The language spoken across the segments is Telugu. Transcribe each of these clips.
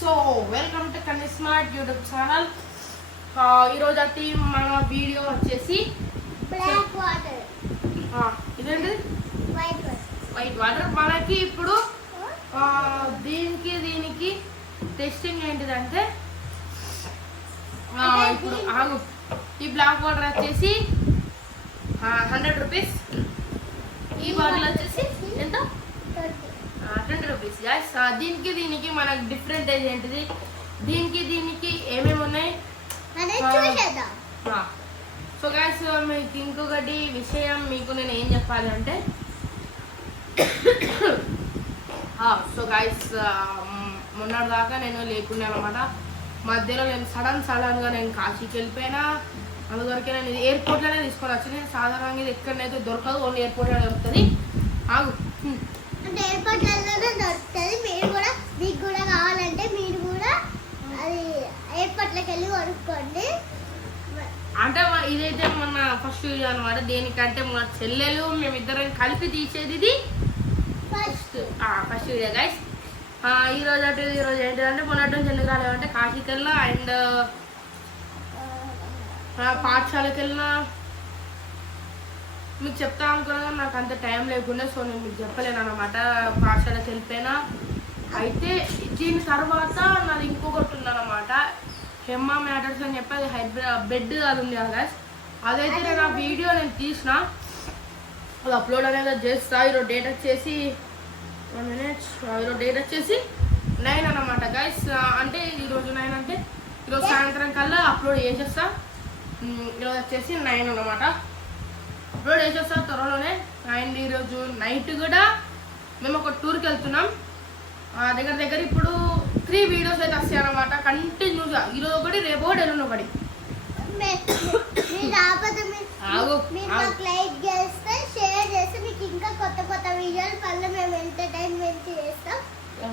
So welcome to Kanni smart YouTube channel. ఈరోజు మన వీడియో వచ్చేసి బ్లాక్ వాటర్, ఇదేంటి వైట్ వాటర్. మనకి ఇప్పుడు దీనికి టెస్టింగ్ ఏంటిదంటే ఇప్పుడు ఈ బ్లాక్ వాటర్ వచ్చేసి 100 రూపీస్, ఈ బాటిల్ వచ్చేసి ఎంత 20 రూపీస్ గాయస్. దీనికి మనకు డిఫరెంట్ ఏంటిది, దీనికి ఏమేమి ఉన్నాయి సో గాయస్. మీకు ఇంకొకటి విషయం మీకు నేను ఏం చెప్పాలి అంటే సో గాయస్ మొన్నటిదాకా నేను లేకుండా అనమాట. మధ్యలో నేను సడన్గా నేను కాశీకి వెళ్ళిపోయినా. అందువరకే నేను ఇది ఎయిర్పోర్ట్లోనే తీసుకొని వచ్చి, నేను సాధారణంగా ఇది ఎక్కడనైతే దొరకదు, ఓన్లీ ఎయిర్పోర్ట్లోనే దొరుకుతుంది. అంటే ఎయిర్పోర్ట్లలోనే దొరుకుతుంది. మీరు కూడా, మీకు కూడా కావాలంటే మీరు కూడా అది ఎయిర్పోర్ట్లోకి వెళ్ళి కొనుక్కోండి. అంటే ఇదైతే మన ఫస్ట్ వీడియో అనమాట. దేనికంటే మన చెల్లెలు మేమిద్దరం కలిపి తీసేది ఇది ఫస్ట్ వీడియో గైస్. ఈరోజు ఏంటంటే మొన్నటి నుంచి ఎందుకు కాలేమంటే కాశీకి వెళ్ళినా అండ్ పాఠశాలకు వెళ్ళినా. మీకు చెప్తా అనుకున్నా నాకు అంత టైం లేకుండా, సో నేను మీకు చెప్పలేను అనమాట. పాఠశాలకు వెళ్ళిపోయినా. అయితే దీని తర్వాత నాది ఇంకొకటి ఉందన్నమాట, హెమ్మా మ్యాటర్స్ అని చెప్పి, అది బెడ్ అది ఉంది కదా. అదైతే నేను ఆ వీడియో నేను తీసిన, అది అప్లోడ్ అనేది చేస్తా. ఈరోజు డేట్ వచ్చేసి 1 minute. ఈరోజు డేట్ వచ్చేసి 9 అన్నమాట గైస్. అంటే ఈరోజు 9 అంటే ఈరోజు సాయంత్రం కల్లా అప్లోడ్ చేసేస్తా. ఈరోజు వచ్చేసి 9 అన్నమాట. అప్లోడ్ చేసేస్తా త్వరలోనే. అండ్ ఈరోజు నైట్ కూడా మేము ఒక టూర్కి వెళ్తున్నాం. దగ్గర ఇప్పుడు 3 వీడియోస్ అయితే వస్తాయి అన్నమాట కంటిన్యూస్గా. ఈరోజు ఒకటి, రేపు ఒకటి, ఎల్లుండి ఒకటి. లైక్ చేస్తే, షేర్ చేస్తే మీకు ఇంకా కొత్త వీడియోలు పనులు మేము ఎంటర్టైన్మెంట్ చేస్తాం.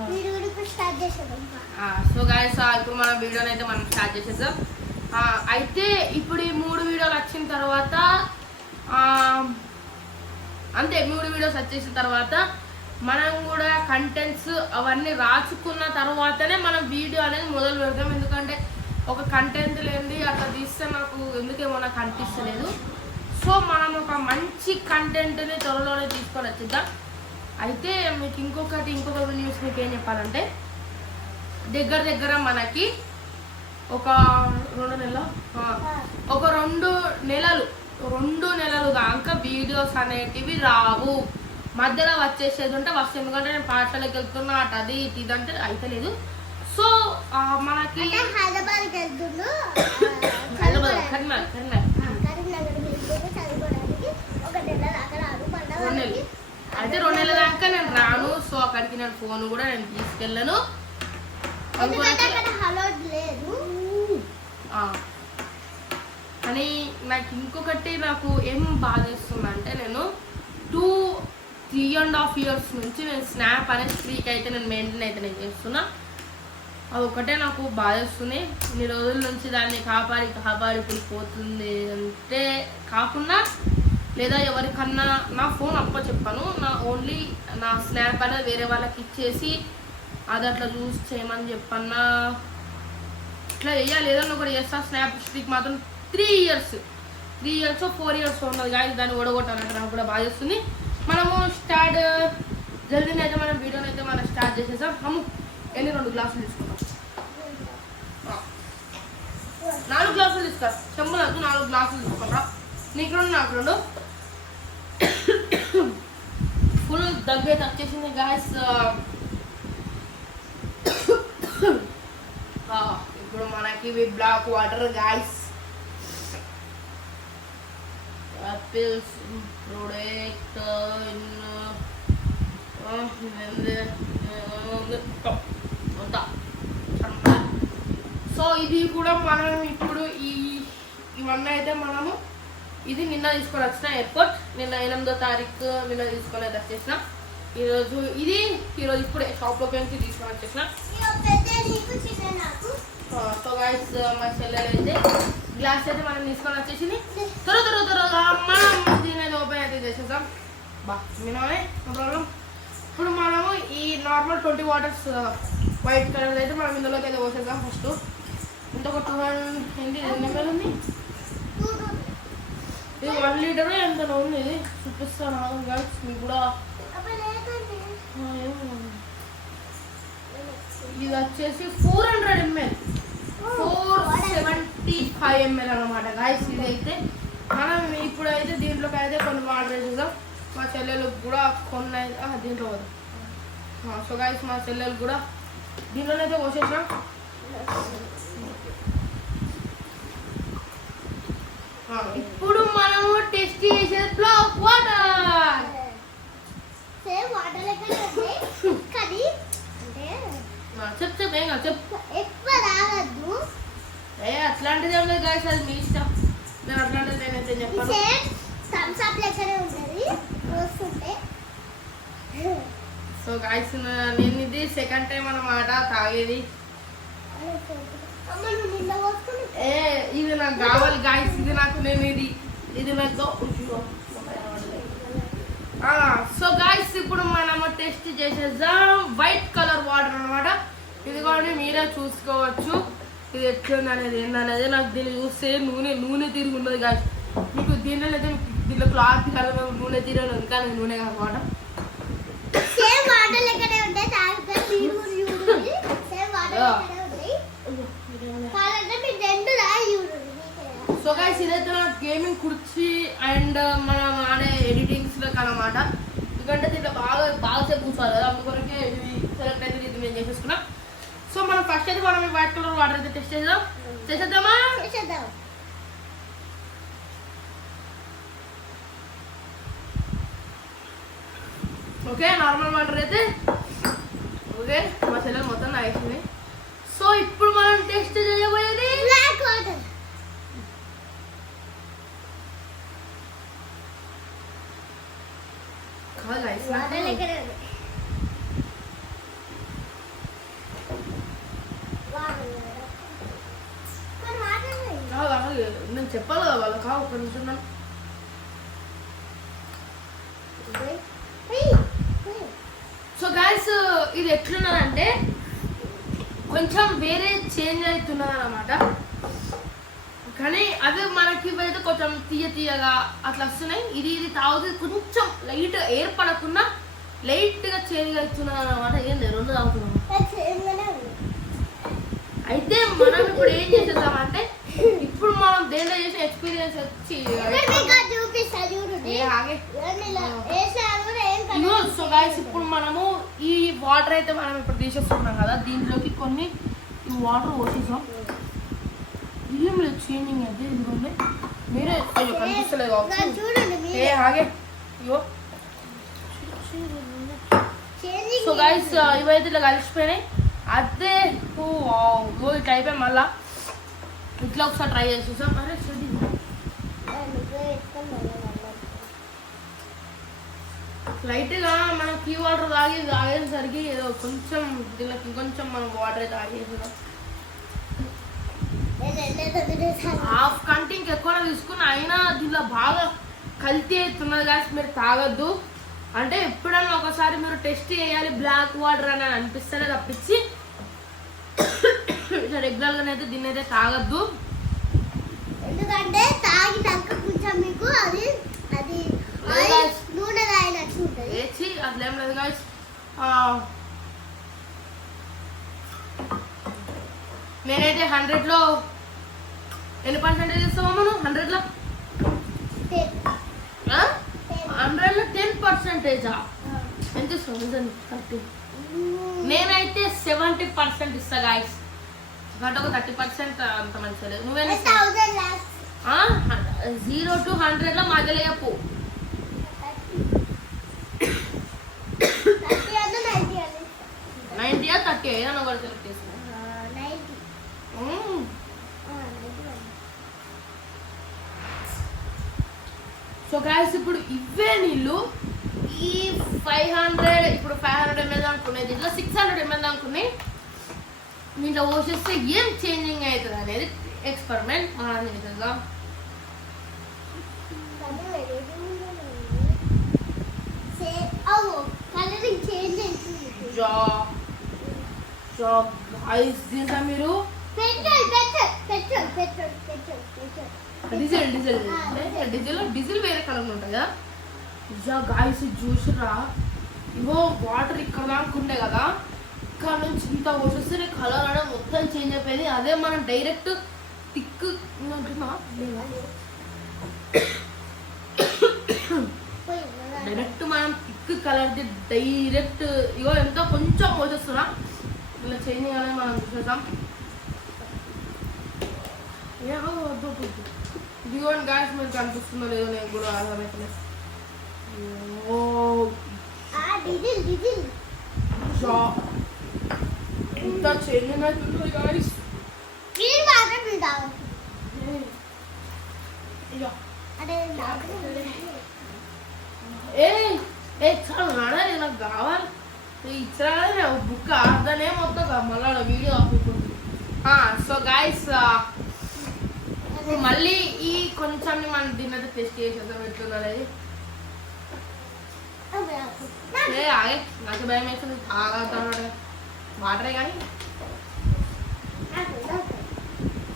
మీరు కూడా ఇప్పుడు స్టార్ట్ చేసేద్దాం. సో గైస్ ఇప్పుడు మన వీడియోని అయితే మనం స్టార్ట్ చేసేద్దాం. అయితే ఇప్పుడు ఈ 3 వీడియోలు వచ్చిన తర్వాత అంతే, 3 వీడియోస్ వచ్చేసిన తర్వాత మనం కూడా కంటెంట్స్ అవన్నీ రాసుకున్న తర్వాతనే మనం వీడియో అనేది మొదలు పెడతాం. ఎందుకంటే ఒక కంటెంట్ లేనిది అట్లా తీస్తే నాకు ఎందుకేమో నాకు అనిపిస్తలేదు. సో మనం ఒక మంచి కంటెంట్ని త్వరలోనే తీసుకొని వచ్చిద్దాం. అయితే మీకు ఇంకొక న్యూస్ మీకు ఏం చెప్పాలంటే, దగ్గర మనకి ఒక 2 నెలలు దాకా వీడియోస్ అనేటివి రావు. మధ్యలో వచ్చేసేది ఉంటే వస్తుంది. ఎందుకంటే నేను పాఠశాలకు వెళ్తున్నా, అది ఇదంటే అయితే లేదు. సో మనకి హైదరాబాద్కి వెళ్తుండ్రు, అయితే 2 నెలల దాకా నేను రాను. సో అక్కడికి నేను ఫోన్ కూడా నేను తీసుకెళ్ళను. కానీ నాకు ఇంకొకటి నాకు ఏం బాధేస్తుందంటే, నేను 3.5 years నుంచి నేను స్నాప్ అనే స్ట్రీక్ అయితే నేను మెయింటైన్ అయితే నేను చేస్తున్నా. అది ఒకటే నాకు బాధేస్తుంది. ఇన్ని రోజుల నుంచి దాన్ని కాపాడి ఇప్పుడు పోతుంది అంటే కాకుండా, లేదా ఎవరికన్నా నా ఫోన్ చెప్పాను, నా ఓన్లీ నా స్నాప్ అనేది వేరే వాళ్ళకి ఇచ్చేసి అది అట్లా చూసి చేయమని చెప్పన్నా, ఇట్లా వేయాలి ఏదన్నా ఒకటి చేస్తా. స్నాప్ స్ట్రీక్ మాత్రం 3 years 4 years ఉన్నది కానీ దాన్ని ఓడగొట్టాలంటే నాకు కూడా బాధేస్తుంది. మనము స్టార్ట్ జల్దీని అయితే మన వీడియోని అయితే మనం స్టార్ట్ చేసేసాం. ఎన్ని 2 గ్లాసులు తీసుకుంటాం, 4 గ్లాసులు తీసుకో. చెంబులకు 4 గ్లాసులు తీసుకుంటా. నీకు 2 నాకు 2. ఫుల్ దగ్గర వచ్చేసింది గాయస్. ఇప్పుడు మనకి black water guys, apples product. So ఇది కూడా మనం ఇప్పుడు ఇవన్నీ అయితే మనము ఇది నిన్న తీసుకొని వచ్చిన ఎయిర్పోర్ట్. నిన్న 8వ తారీఖు నిన్న తీసుకొని అయితే వచ్చేసిన. ఈరోజు ఇప్పుడే షాప్లోకి వెళ్ళి తీసుకొని వచ్చేసిన. సో గైస్ మా చెల్లెలు అయితే గ్లాస్ అయితే మనం తీసుకొని వచ్చేసింది. త్వరగా మనం దీని అయితే ఓపెన్ అయితే చేసేద్దాం. వినోనే నో ప్రాబ్లం. ఇప్పుడు మనము ఈ నార్మల్ 20 వాటర్స్ వైట్ కలర్ అయితే మనం ఇందులోకి అయితే పోసేద్దాం ఫస్ట్. ఇంకొక 200 ఏంటి ఎన్ని ఎంఎల్ ఉంది? ఇది 1 లీటర్ ఎంతలో ఉంది? ఇది చూపిస్తాను గైస్ మీకు కూడా. ఇది వచ్చేసి 400 ml 475 ml అనమాట గైస్. ఇదైతే మనం ఇప్పుడైతే దీంట్లోకి అయితే కొన్ని వాటర్ వేసేద్దాం. మా చెల్లెలు కూడా కొన్ని దీంట్లో పోదాం. సో గైస్ మా చెల్లెలు కూడా దీంట్లోనైతే పోసేసాం. ఇప్పుడు మనము టెస్ట్ చేసేది బ్లాక్ వాటర్. సేమ్ వాటర్ లెక్కనే ఉంది కానీ అంటే చెప్పు ఏం కాదు చెప్పు. ఎక్కువ తాగద్దు. అట్లాంటిది ఏం లేదు గైస్, అది మీ ఇష్టం. నేను అట్లాంటిది నేనైతే చెప్పాను. సేమ్ థమ్స్ అప్ లెక్కనే ఉంటుంది పోస్తుంటే. సో గైస్ నేను ఇది సెకండ్ టైం అన్నమాట తాగేది. ఇది నాకు కావాలి గైస్, ఇది నాకు నేను ఇది నాకు. సో గైస్ ఇప్పుడు మనము టెస్ట్ చేసేద్దాం. వైట్ కలర్ వాటర్ అనమాట. ఇది కూడా మీరే చూసుకోవచ్చు ఇది ఎట్లుంది అనేది ఏంటనేది. నాకు దీన్ని చూస్తే నూనె తిరిగి ఉన్నది గైస్. మీకు దీంట్లో అయితే దీంట్లో క్లాత్ కలర్ నూనె తిరిగి ఉంది కానీ నూనె కాకపోవడం. సేమ్ వాటర్ లెక్కనే ఉంటాయి. తాగితే సేమ్ వాటర్ లెక్కనే ఉంటాయి. కావాలంటే మీరు రెండు సో గైస్ ఇదైతే నా గేమింగ్ కుర్చీ అండ్ మనం ఆడే ఎడిటింగ్స్ లో అనమాట. ఎందుకంటే దీంట్లో బాగా సేపు కూర్చోవాలి కదా, అందుకొరకే ఇది సెలెక్ట్ అయితే ఇది నేను చేసేసుకున్నా. సో మనం ఫస్ట్ అయితే మనం వైట్ కలర్ వాటర్ అయితే టెస్ట్ చేసేద్దామా? ఓకే నార్మల్ వాటర్ అయితే ఓకే. మా చెల్లెలు మొత్తం తాగేసింది. సో ఇప్పుడు మనం టెస్ట్ చేయబోయేది బ్లాక్ వాటర్. వాటర్ లెక్కనే ఉంది. నేను చెప్పాలి కదా వాళ్ళ కావు ఒక నిమిషం. సో గైస్ ఇది ఎట్లున్నదంటే కొంచెం వేరే చేంజ్ అవుతున్నది అన్నమాట. కానీ అదే మనకి అయితే కొంచెం తీయగా అట్లా వస్తున్నాయి. ఇది తాగుతుంది కొంచెం లైట్ ఎయిర్ పడకుండా లైట్గా చేంజ్ అవుతున్నది అనమాట. ఏం లేదు రెండు తాగుతున్నాం. అయితే మనం ఇప్పుడు ఏం చేసేద్దామంటే ఇప్పుడు మనం దేంట్లో చేసిన ఎక్స్పీరియన్స్ వచ్చి సో గైస్ ఇప్పుడు మనము ఈ వాటర్ అయితే మనం ఇప్పుడు తీసేస్తున్నాం కదా, దీంట్లోకి కొన్ని ఈ వాటర్ పోసేసాం. ఏం లేదు చేంజింగ్ అయితే ఇదిగోండి మీరే కనిపిస్తలేదు ఏ ఆగే ఇగో. సో గైస్ ఇవైతే ఇట్లా కలిసిపోయినాయి. అదే ఇట్లా అయిపోయి మళ్ళా ఇట్లా ఒకసారి ట్రై చేసి చూసాం. అరే లైట్గా మనం కీ వాటర్ తాగేసరికి ఏదో కొంచెం దీనికి కొంచెం మనం వాటర్ అయితే తాగేసాం. హాఫ్ కంటింగ్ ఎక్కువ తీసుకుని అయినా దీనిలో బాగా కల్తీ అవుతున్నది కానీ మీరు తాగొద్దు. అంటే ఎప్పుడన్నా ఒకసారి మీరు టెస్ట్ చేయాలి బ్లాక్ వాటర్ అని అనిపిస్తేనే తప్పించి రెగ్యులర్గా అయితే దీన్ని అయితే తాగొద్దు. ఎందుకంటే తాగినాక కొంచెం మీకు అది నూనె తాగినట్టు ఉంటుంది. వేసి అట్లేం లేదు గాయస్. నేనైతే 100లో ఎన్ని పర్సెంటేజ్ ఇస్తామా మనం? 100లో 10%. ఎంత ఇస్తాం? 30. నేనైతే 70% ఇస్తా గాయస్. అంటే ఒక 30% అంత మంచిగా లేదు. నువ్వేనా 0 to 100లో మధ్యలో చెప్పు. 90 30 ఏదైనా ఒకటి సెలెక్ట్ చేసి. సో గాయస్ ఇప్పుడు ఇవే నీళ్ళు ఈ 500 ఇప్పుడు 500 ml అనుకునేది దీంట్లో 600 ml అనుకున్నాయి. దీంట్లో పోసేస్తే ఏం చేంజింగ్ అవుతుంది అనేది ఎక్స్పెరిమెంట్ మనం చేద్దాం. సో గైస్ దీంట్లో మీరు డీజిల్ వేరే కలర్ ఉంటుంది కదా. గాయస్ చూసిరా, ఇవో వాటర్ ఇక్కడ దాకా ఉండే కదా, ఇక్కడ నుంచి ఇంత వచ్చేస్తే కలర్ అనేది మొత్తం చేంజ్ అయిపోయింది. అదే మనం డైరెక్ట్ టిక్ డైరెక్ట్ మనం టిక్ కలర్ది డైరెక్ట్ ఇగో ఎంతో కొంచెం వచ్చేస్తున్నా ఇలా చేంజ్ చేయాలని మనం చూసేద్దాం. ఇదిగోండి గాయస్, మీరు కనిపిస్తుందో లేదో నేను కూడా అర్థమవుతుంది. ఎంత చేంజ్ అవుతుంది గాయస్. ఏ చాలు నాడా, నాకు కావాలి ఇచ్చా బుక్ అర్థనే మొత్తం మళ్ళా వీడియో ఆపుకుంటుంది. సో గాయస్ మళ్ళీ ఈ కొంచెం మనం దీన్ని టెస్ట్ చేసేద్దాం ఎట్లుంది అనేది. ఆగే నాకు భయం వేస్తుంది, తాగుతాడు వాటరే కానీ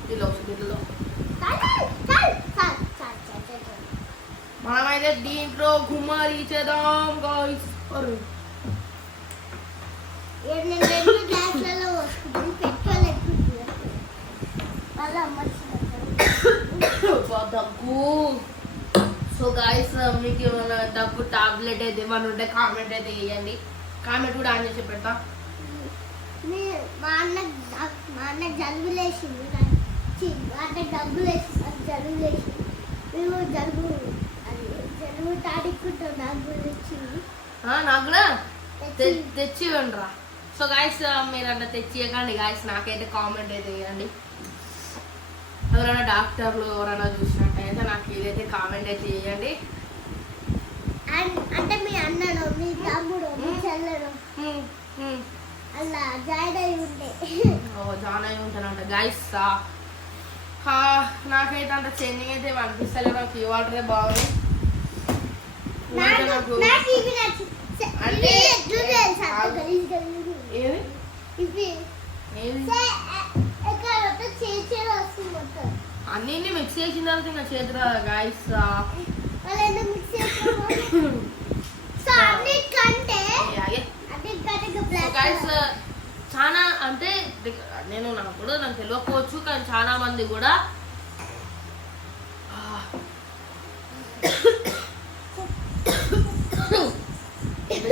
దీనిలో దీంట్లో మనమైతే దీంట్లో గుమ్మరి చేద్దాం గాయ్స్. దగ్గు. సో గాయస్ మీకు ఏమైనా దగ్గు టాబ్లెట్ అయితే ఏమైనా ఉంటే కామెంట్ అయితే వేయండి. కామెంట్ కూడా ఆన్ చేసి పెడతా. మా అన్న జలుబు లేచింది, అంటే డబ్బులు వేసి జలుబు లేచింది. మేము జలుబు తాడుకుంటాం. నాకు వచ్చింది, నాకు కూడా తెచ్చి ఇవ్వండిరా. సో గాయస్ మీరు అట్లా తెచ్చి ఇవ్వకండి గాయస్, నాకైతే కామెంట్ అయితే వేయండి. ఎవరైనా డాక్టర్లు ఎవరైనా చూసినట్టయితే నాకు ఇదైతే కామెంట్ అయితే చేయండి. అంటే మీ అన్నను, మీ తమ్ముడు, మీ చెల్లెను అలా జాయిన్ అయి ఉంటే జాయిన్ అయి ఉంటానంట గాయస్. నాకైతే అంత చేంజింగ్ అయితే అనిపిస్తలేదు. నాకు ఈ వాటరే బాగుంది. అన్ని మిక్స్ చేసిన తర్వాత ఇంకా చేతురా గాయస్. గాయస్ చాలా అంటే నాకు కూడా నాకు తెలియకపోవచ్చు, కానీ చాలా మంది కూడా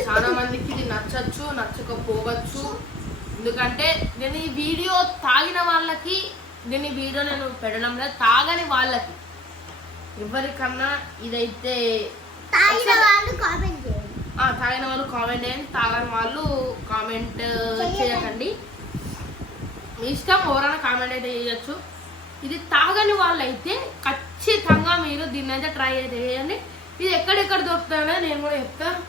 చాలా మందికి ఇది నచ్చచ్చు, నచ్చకపోవచ్చు. ఎందుకంటే నేను ఈ వీడియో తాగిన వాళ్ళకి దీన్ని వీడియో నేను పెట్టడం లేదు, తాగని వాళ్ళకి ఎవరికన్నా ఇదైతే తాగిన వాళ్ళు కామెంట్ చేయండి. తాగిన వాళ్ళు కామెంట్ చేయండి, తాగని వాళ్ళు కామెంట్ చేయకండి. మీ ఇష్టం, ఎవరైనా కామెంట్ అయితే చేయొచ్చు. ఇది తాగని వాళ్ళు అయితే ఖచ్చితంగా మీరు దీన్ని అయితే ట్రై అయితే చేయండి. ఇది ఎక్కడెక్కడ దొరుకుతాయో నేను కూడా చెప్తాను.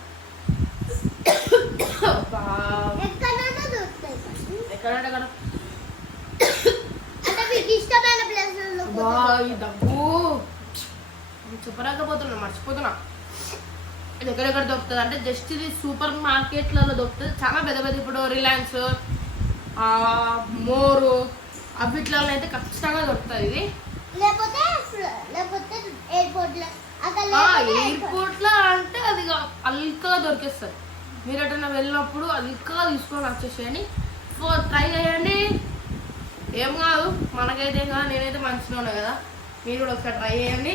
ఎక్కడంటే దగ్గు చెప్పలేకపోతున్నా, మర్చిపోతున్నా. ఇది ఎక్కడెక్కడ దొరుకుతుంది అంటే జస్ట్ ఇది సూపర్ మార్కెట్లలో దొరుకుతుంది. చాలా పెద్ద పెద్ద ఇప్పుడు రిలయన్స్, మోరు అవిట్లలో అయితే ఖచ్చితంగా దొరుకుతుంది ఇది. లేకపోతే ఎయిర్పోర్ట్లో అంటే అది అల్కగా దొరికేస్తుంది. మీరు ఎటైనా వెళ్ళినప్పుడు అల్కగా తీసుకొని వచ్చేసేయండి. ట్రై చేయండి, ఏం కాదు, మనకైతే కాదు. నేనైతే మంచిగా ఉన్నా కదా, మీరు కూడా ఒకసారి ట్రై చేయండి.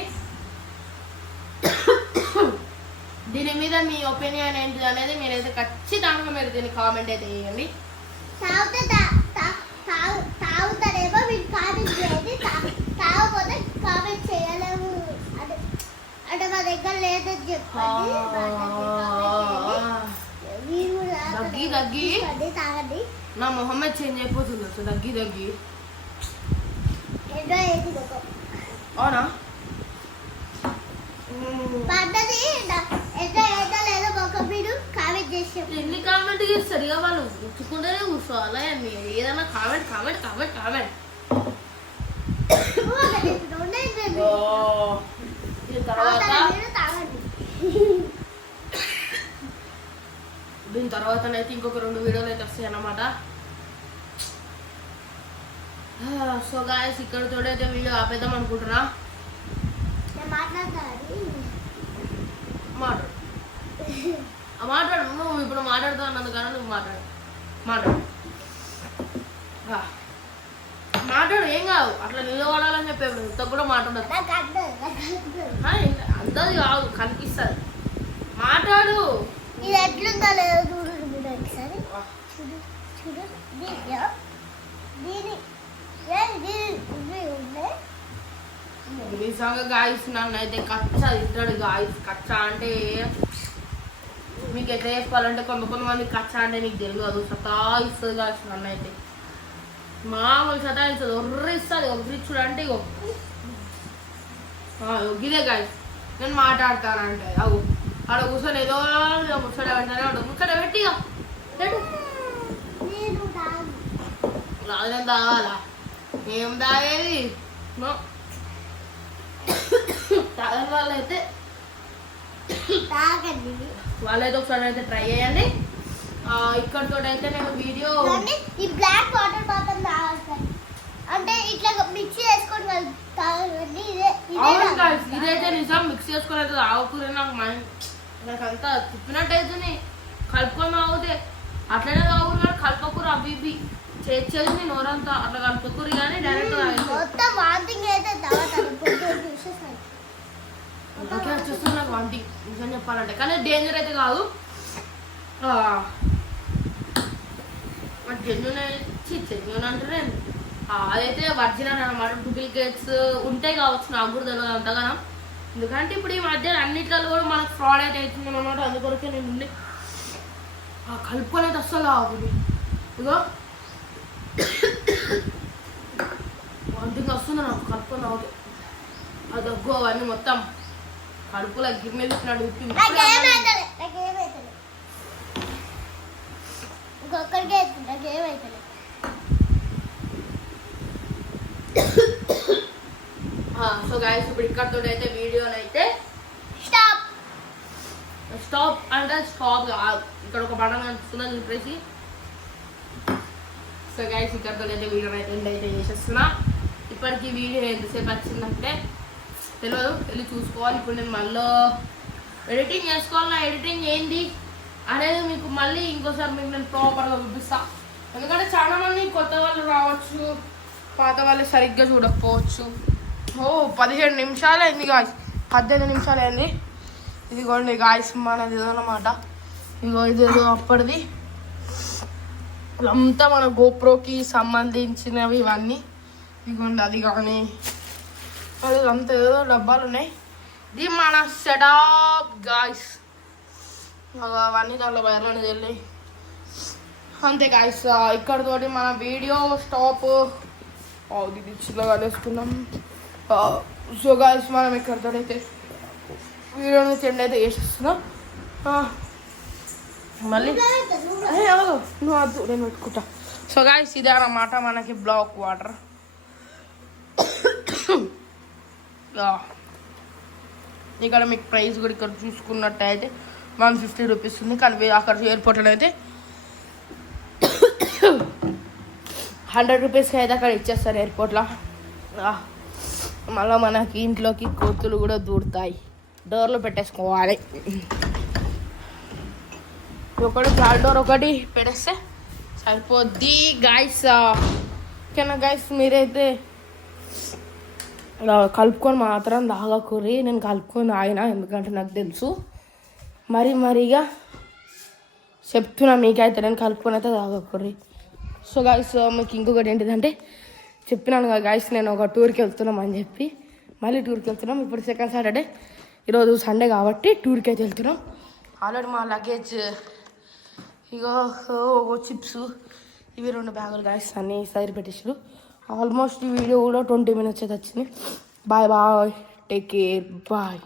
దీని మీద మీ ఒపీనియన్ ఏంటి అనేది మీరైతే ఖచ్చితంగా మీరు దీన్ని కామెంట్ అయితే చేయండి. తాగుతారేమో మీరు కామెంట్ చేయండి, తాగకపోతే కామెంట్ చేయలేము అంటే మా దగ్గర లేదని చెప్పండి. దగ్గి తాగండి. నా మొహమ్మద్ చేంజ్ అయిపోతుంది అసలు దగ్గి. అవునా? ఎన్ని కామెంట్ చేస్తారు ఇక వాళ్ళు ఉచ్చుకుంటేనే కూర్చోవాలా? ఏదైనా కామెంట్ కామెంట్ కామెంట్ కామెంట్. దీని తర్వాతనైతే ఇంకొక 2 వీడియోలు అయితే వస్తాయి అన్నమాట. సో గాయస్ ఇక్కడ తోడైతే వీడియో ఆపేద్దాం అనుకుంటున్నా. నేను మాట్లాడతాను. మాట్లాడు నువ్వు ఇప్పుడు మాట్లాడుతావు అన్నది కానీ నువ్వు మాట్లాడు మాట్లాడు ఏం కాదు. అట్లా నిలబడాలని చెప్పేది ఇంత కూడా మాట్లాడదు. అంతది కాదు కనిపిస్తుంది. మాట్లాడు. ఇది ఎట్లుందో లేదో చూడు ఒకసారి. చూడు చూడు నిజంగా గాయస్ నన్ను అయితే కచ్చా తింటాడు గాయస్. కచ్చా అంటే మీకు ఎట్లా చేసుకోవాలంటే కొంతమంది కచ్చా అంటే నీకు తెలియదు. సతాయిస్తుంది గాయస్ నన్ను అయితే మామూలు సతాయిస్తుంది. ఒర్రిస్తుంది. ఒర్రిచ్చుడు అంటే ఇదే గాయస్. నేను మాట్లాడతానంటే అవు ఆడ కూర్చొని ఏదో ముచ్చట పెడతానే ఉంటుంది. ముచ్చట పెట్టి రాజు తాగాలా ఏం తాగేది తాగని వాళ్ళైతే ఒకసారి అయితే ట్రై చేయండి. ఇక్కడతో అయితే నేను వీడియో ఈ బ్లాక్ వాటర్ బాటిల్ తాగాలి అంటే ఇట్లా మిక్సీ చేసుకొని తాగండి. ఇదైతే నిజం. మిక్స్ చేసుకొని అయితే తాగకూడదు. నాకు అంతా తిప్పినట్టు అవుతుంది. కలుపుకొని తాగితే అట్లనే తాగురు కానీ కలపకూరు. అవి ఇవి చేసి నోరంతా అట్లా కలుపుకూరు కానీ డైరెక్ట్ మొత్తం వాంతింగ్ అయితే వచ్చేస్తుంది నాకు వాంతింగ్ నిజం చెప్పాలంటే. కానీ డేంజర్ అయితే కాదు. జెన్యున్ అంటే అదైతే ఒరిజినల్ అనమాట. డూప్లికేట్స్ ఉంటాయి కావచ్చు, నాకు కూడా తెలియదు అంతగానం. ఎందుకంటే ఇప్పుడు ఈ మధ్య అన్నిట్లో కూడా మనకు ఫ్రాడ్ అయితే అవుతుంది అనమాట. అందుకొరకే నేను ఉండి కలుపుకొని అయితే అస్సలు అవుతుంది. ఇగో వాంతింగ్ వస్తుంది నాకు కలుపుకొని అవుతుంది. ఆ దగ్గు అవన్నీ మొత్తం కడుపులో గిన్నె తిప్పినాడు. ఇంకొకరికే నాకేమైతే. సో గాయస్ ఇప్పుడు ఇక్కడతో అయితే వీడియోనైతే స్టాప్ అంటే స్టాప్ కాదు. ఇక్కడ ఒక బటన్ కనిపిస్తుందని చెప్పేసి సో గాయస్ ఇక్కడతో అయితే వీడియోని అయితే ఎండ్ అయితే చేసేస్తున్నా. ఇప్పటికీ వీడియో ఎంతసేపు వచ్చిందంటే తెలియదు, వెళ్ళి చూసుకోవాలి. ఇప్పుడు నేను మళ్ళీ ఎడిటింగ్ చేసుకోవాలి. నా ఎడిటింగ్ ఏంది అనేది మీకు మళ్ళీ ఇంకోసారి మీకు నేను ప్రాపర్గా చూపిస్తా. ఎందుకంటే చాలా మంది కొత్త వాళ్ళు రావచ్చు, పాత వాళ్ళు సరిగ్గా చూడకపోవచ్చు. 17 నిమిషాలు అయింది గాయస్, 18 నిమిషాలు అయింది. ఇదిగోండి గాయస్ మనది అన్నమాట. ఇదిగో ఇదేదో అప్పటిది అంతా మన గోప్రోకి సంబంధించినవి ఇవన్నీ. ఇదిగోండి అది కానీ అది అంత ఏదో డబ్బాలు ఉన్నాయి. ఇది మన సెటప్ గాయస్. అవన్నీ దాంట్లో వైర్లోనే వెళ్ళి అంతే గాయస్. ఇక్కడతోటి మన వీడియో స్టాప్. ఇది చిల్లగా వేసుకున్నాం. సో గాయస్ మనం ఇక్కడతో అయితే వీడియోని సెండ్ అయితే చేసేస్తున్నాం. మళ్ళీ నువ్వు వద్దు నేను పెట్టుకుంటా. సో గాయస్ ఇదే అన్నమాట మనకి బ్లాక్ వాటర్. ఇక్కడ మీకు ప్రైస్ కూడా ఇక్కడ చూసుకున్నట్టయితే 150 రూపీస్ ఉంది. కానీ అక్కడ ఎయిర్పోర్ట్లో అయితే 100 రూపీస్కి అయితే అక్కడ ఇచ్చేస్తారు ఎయిర్పోర్ట్లో. మళ్ళీ మనకి ఇంట్లోకి కోతులు కూడా దూరుతాయి. డోర్లో పెట్టేసుకోవాలి. ఒకటి చాల్ డోర్ ఒకటి పెట్టేస్తే సరిపోద్ది గాయస్. ఓకేనా గాయస్, మీరైతే కలుపుకొని మాత్రం తాగకూరి. నేను కలుపుకొని తాగినా ఎందుకంటే నాకు తెలుసు. మరిగా చెప్తున్నా మీకైతే, నేను కలుపుకొని అయితే తాగకూరి. సో గాయస్ మీకు ఇంకొకటి ఏంటిదంటే చెప్పినాను కదా గాయస్, నేను ఒక టూర్కి వెళ్తున్నాం అని చెప్పి మళ్ళీ టూర్కి వెళ్తున్నాం. ఇప్పుడు సెకండ్ సాటర్డే, ఈరోజు సండే కాబట్టి టూర్కి అయితే వెళ్తున్నాం. ఆల్రెడీ మా లగేజ్ ఇగో చిప్స్ ఇవి 2 బ్యాగులు గాయస్ అన్నీ సైడ్ పెట్టేసారు. ఆల్మోస్ట్ ఈ వీడియో కూడా 20 మినిట్స్ అయితే వచ్చింది. Bye take care bye.